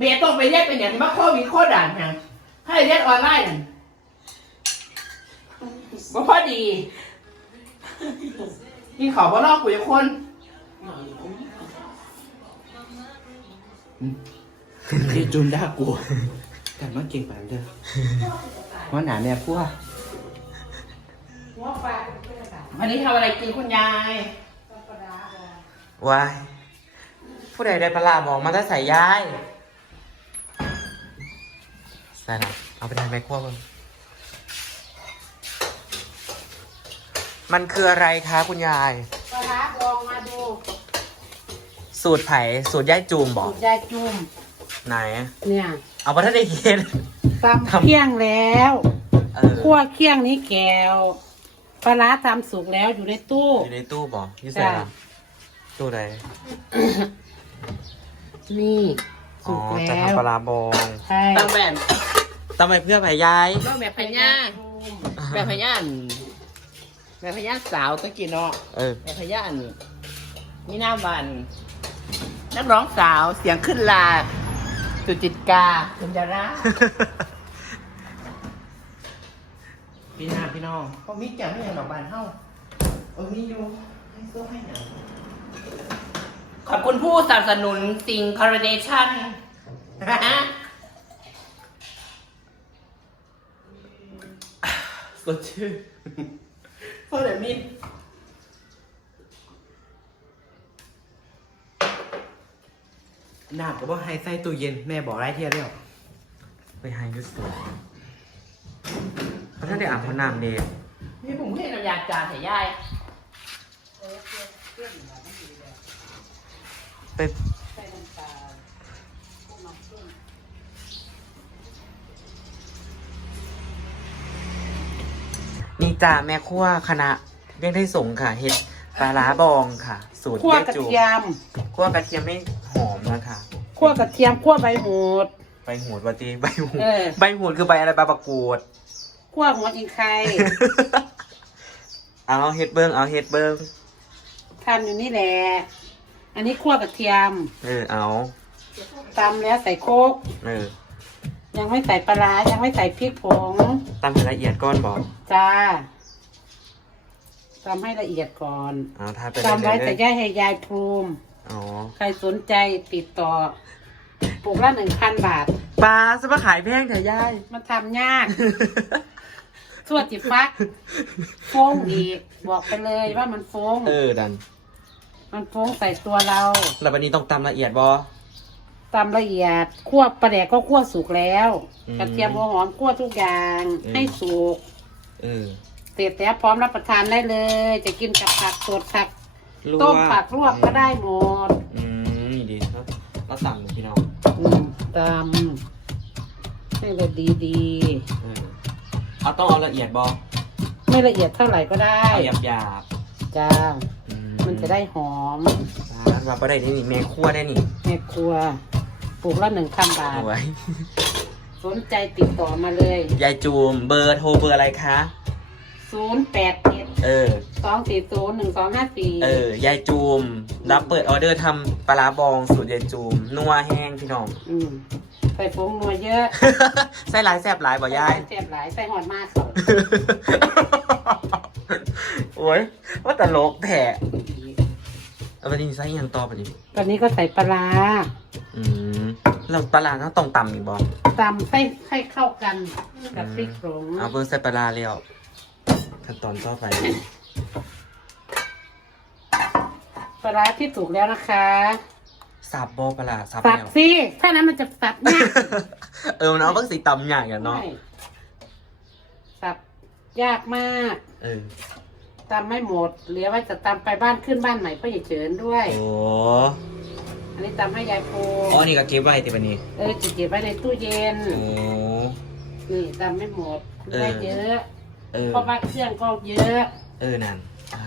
อีกเบียต้องไปเรียกเป็นอย่างที่ว่าโควิดโคตรด่านฮะให้เรียกออนไลน์นั่นบ่พอดีกินขอบ่ลอกกูจะคนหน่อยผมที่จุนด่ากูแต่มันเก่งไปเด้อว่าหนาเนี่ยพวกวันนี้ทำอะไรกินคุณยาย วาย ผู้ใดได้ปลาร้าบอกมาถ้าใส่ย้าย ใส่ละเอาไปทำแม่ครัวเบิ่งมันคืออะไรคะคุณยาย ปลาร้าบองมาดูสูตรไผ่สูตรย่ายจูมบอกสูตรยายจุ่มไหน เนี่ยเอาไปถ้าได้เห็นตำเคี่ยงแล้วเออคั่วเคี่ยงนี้แก้วปลาร้าทำสุกแล้วอยู่ในตู้ อยู่ในตู้บอกอยี่ใส่จ้ะ ละตู้ใดนี่อ๋สุอกจะแล้วทำปลาร้าบองใช่ตั้งแบบ ทำไมเพื่อไผ่ยาย ก็แบบพญาแบบพญาแบบพญาสาวตะกี้เนาะเออแบบพญานี่น้ำวันนักร้องสาวเสียงขึ้นลาสุจิตกาคุณจาระพี่นาพี่น้องเขามีแก้วไม่อย่างดอกบานเฮ้าเออมีอยู่ให้โซ่ให้หน่อยขอบคุณผู้สนับสนุนสิงคอร์เนชั่น ดชื่นโซเดมินน้ำก็บอกให้ใส่ตู้เย็นแม่บอกไรเที่ยวเดียวไปหายุสุเพราะท่านได้อาบน้ำเดยนี่ผมให้น้ำยาจานใส่ยายไป จ้าแม่ครัวคณะเรียกได้ส่งค่ะเห็ดปลาร้าบองค่ะ สูตรคั่วแยกกระจูเทียมคั่วกระเทียมไม่หอมนะคะคั่วกระเทียมคั่วใบโหด ใบหูดวัตีใบหูดเออ ใบหูดคือใบอะไรใบประกูดคั่วหัวจิงไข่เอาเห็ดเบิ้งเอาเห็ดเบิ้งทำอยู่นี่แหละ อันนี้คั่วกระเทียมเออเอาตำแล้วใส่โคก เออยังไม่ใส่ปลาร้ายังไม่ใส่พริกผง ตำให้ละเอียดก้อนบอกจ้าตำให้ละเอียดก่อนเอาทาไปตำไว้เรื่แต่อยย่าให้ยายภูมิๆอ๋อใครสนใจติดต่อปลูกละหนึ่งพันบาท ปลาจะมาขายแพงเถอะยาย มันทำยากสวดจิฟักโฟ้งอีก บอกไปเลยว่ามันโฟ้งเออดัน มันโฟ้งใส่ตัวเรา แล้ววันนี้ต้องตำละเอียดบอ ตำละเอียดคั่วปลาแดกก็คั่วสุกแล้ว อืมกระเทียมหัวหอมคั่วทุกอย่างอืม ให้สุกเออเสร็จแล้วพร้อมรับประทานได้เลย จะกินกับผักสดผักลวกต้มผักลวกก็ได้หมดอืมนี่ดีแล้วแล้วตำพี่น้องอืมตำให้ละดีดีเออเอาต้องเอาละเอียดบอๆไม่ละเอียดเท่าไหร่ก็ได้เอาหยาบหยาบจ้าๆอืมันจะได้หอมปลาเราก็ได้นี่นี่แม่ครัวได้นี่แม่ครัว ปลูกละหนึ่งพันบาทเอาไว้สนใจติดต่อมาเลย ยายจูมเบอร์โทรเบอร์อะไรคะศูนย์แปดเจ็ดเออสองสี่ศูนย์หนึ่งสองห้าสี่เออ ยายจูม รับเปิดออเดอร์ทำปลาร้าบองสูตรยายจูม นัวแห้งพี่น้อง อืมใส่ฟงนัวเยอะใส่หลายแซ่บหลายบ่ยาย เจ็บหลายใส่หอดมากเขาโอ้ยว่าตลกแผะเอาไปดิใส่อิหยังต่อไปดิตอนนี้ก็ใส่ปลาร้าอืม เราปลาร้าต้องต้องต่ำอีกบ่ตำให้ให้เข้ากันกับพริกผงเอาเบอร์ใส่ปลาร้าแล้วขั้นตอนต่อไปปลาร้าที่ถูกแล้วนะคะสับบ่ปลาร้าสับสับแล้วสิถ้านั้นมันจะสับยากเออมันเอาเบิ่งสีต่ำอย่างอย่างเนาะใช่สับยากมากเออตำไม่หมดเหลือไว้จะตำไปบ้านขึ้นบ้านใหม่พ่อใหญ่เฉินด้วย โอ้ อันนี้ตำให้ยายปูอ๋อนี่ก็เก็บไว้ติบันนี้เออจะเก็บไว้ในตู้เย็น โอ้ นี่ตำไม่หมดเออ ได้เยอะเออ เพราะว่าเครื่องก็เยอะ เออนั่นอ่า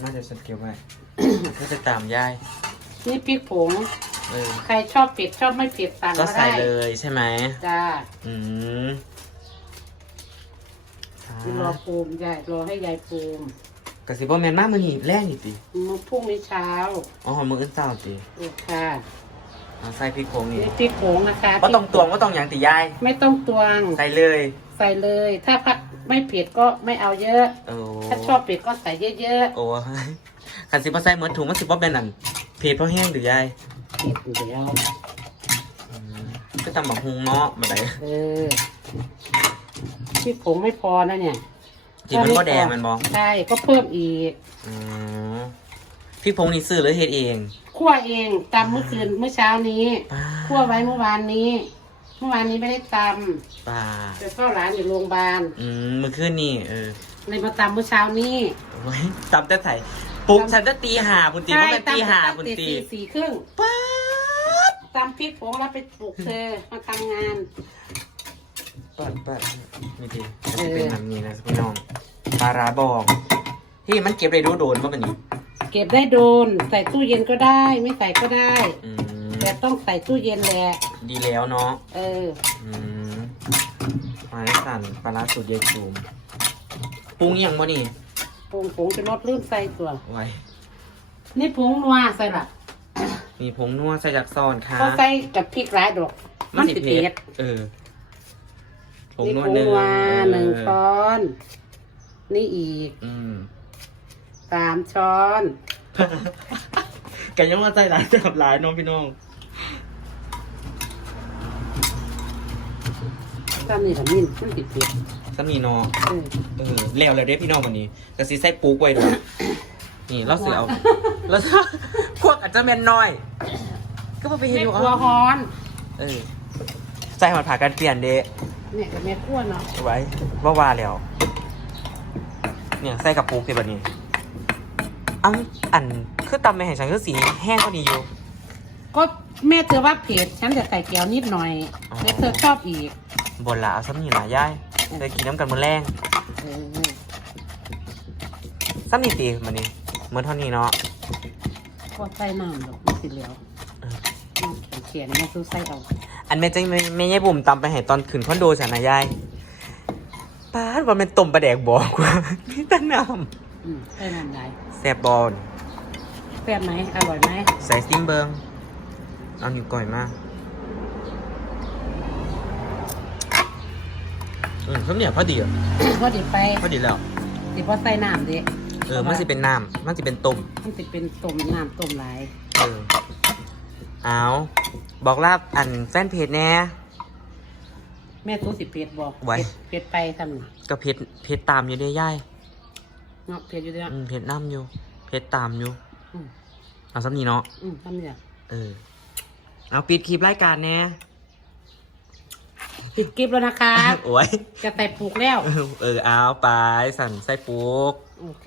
น่าจะฉันเก็บไว้ ก็จะตามยาย นี่พริกผง เออ ใครชอบเผ็ดชอบไม่เผ็ดสั่งก็มาใส่ได้เลยใช่ไหม จ้าอืมรอปูมยายรอให้ยายปูม กระสิบว่าแมนมากมือหนีบแรงนี่ติมื้อพรุ่งนี้เช้าอ๋อมืออื่นเศร้าติเออค่ะเอาใส่พริกโขงนี่นี่พริกโขงนะคะว่าต้องตวงว่าต้องอย่างตียายไม่ต้องตวง ใส่เลย ใส่เลย ถ้าพักไม่เผ็ดก็ไม่เอาเยอะ โอ้ถ้าชอบเผ็ดก็ใส่เยอะโอ้ขันสิบ่ใส่เหมือนถุงมันสิบ่เป็นอันเผ็ดเพราะแห้งหรือยายๆเผ็ดเดี๋ยวอืมก็ตำบักฮุงเนาะมาได้เออพริกโขงไม่พอนะเนี่ย กินมันก็แดงมันมองใช่ก็เพิ่มอีกอืมพี่พงนี่ซื้อหรือเฮ็ดเองคั่วเองตำเมื่อคืนเมื่อเช้านี้ป้าคั่วไว้เมื่อวานนี้ เมื่อวานนี้ไม่ได้ตป้าำไปเฝ้าร้านอยู่โรงพยาบาลอืมมื้อคืนนี่เออเลยมาตำเมื่อเช้านี้ โอ้ยตำแต่ไถ่ปลุกฉันจะตีห่าคุณตีเพราะมันตีห่าตำคุณตั้งตีแต่สี่ครึ่งป้าดตำพริกผงแล้วไปปลุกเธอมาทำงาน ปัดปัดนี่ดีมันจะเป็นแบบนี้นะพี่น้องปลาร้าบองที่มันเก็บได้ดูโดนว่าเป็นนี้เก็บได้โดน ใส่ตู้เย็นก็ได้ ไม่ใส่ก็ได้ อืมแต่ต้องใส่ตู้เย็นแหละดีแล้วเนาะเออ อืมมาได้สั่นปลาร้าสูตรยายจูมปรุงอหย่างบ่นี่ผงผงจะลดลืมใส่ตัว ไว้นี่ผงนัวใส่ละมีผงนัวใส่จากซอนค่ะก็ใส่กับพริกร้ายดอกมันสิเผ็ดเออผ งนี่นัวผงหนึ่งนัวเออหนึ่งช้อน นี่อีกอืมสามช้อนแกยังว่าใจร้ายจับหลายน้องพี่น้องตามนี่กับมิ้นมันติดเผ็ดสามีเนาะเออเออแล้วแล้วเด้พี่น้องวันนี้กระซิใส่ปูกไว้ด้วยนี่เราเสือเอาแล้วพวกอาจจะเมนน้อย ก็มาไปเห็นแม่อยู่ครัวเอาฮอน เออใส่หอดผ่ากันเปลี่ยนเดะ เนี่ยกับแม่ครัวเนาะไว้ว่าว่าแล้ว เนี่ยใส่กับปูคือแบบนี้เอ้าอันคือตำไม่เห็นฉันคือสีแห้งกว่านี้อยู่ ก็แม่เธอว่าเผ็ดฉันจะใส่แก้วนิดหน่อยอ๋อแล้วเธอชอบอีกบนละเอาซ้ำนี่หลายย่ายเคยกินน้ำกันมือแรงเออซ้ำนี่ตีมันนี่เหมือนเท่านี้เนาะ ก็ใส่น้ำดอกมันสิเหลวเออ น้ำเขียนๆแม่ซื้อใส่เอา อันแม่จะไม่ไม่ยายบุ่มตำไปให้ตอนขึ้นคอนโดฉันนะยายป้าดว่าเป็นต้มปลาแดกบอกว่าพี่ตาน้อืมใส่น้ำได้ำแซ่บบอลแซ่บไหมอร่อยไหมใส่ซิมเบิงเอานิ้วก่อยมากอืมเขาเนี่ยพอดีอะก็ดิไปพอดีแล้วดิพอใส่น้ำดิเออมันสิเป็นน้ำมันสิเป็นต้มมันสิเป็นต้มน้ำต้มหลาย เออ เอาบอกลาบอันแฟนเพจแน่ แม่ตู้สิเผ็ดบอกไว้เผ็ดเผ็ดไปทำหนึ่งก็เพจเพจตามอยู่เด้ย่ายเนาะเผ็ดอยู่ด้วยอืมเพจน้ำอยู่ เพจตามอยู่ อืมเอาซ้ำนี้เนาะ อืมทำเนี่ยเออ เอาปิดคลิปรายการแน่ปิดคลิปแล้วนะคะโอ้ย จะใส่ปลูกแล้ว เออ เอาไปสั่นใส่ปุกโอเค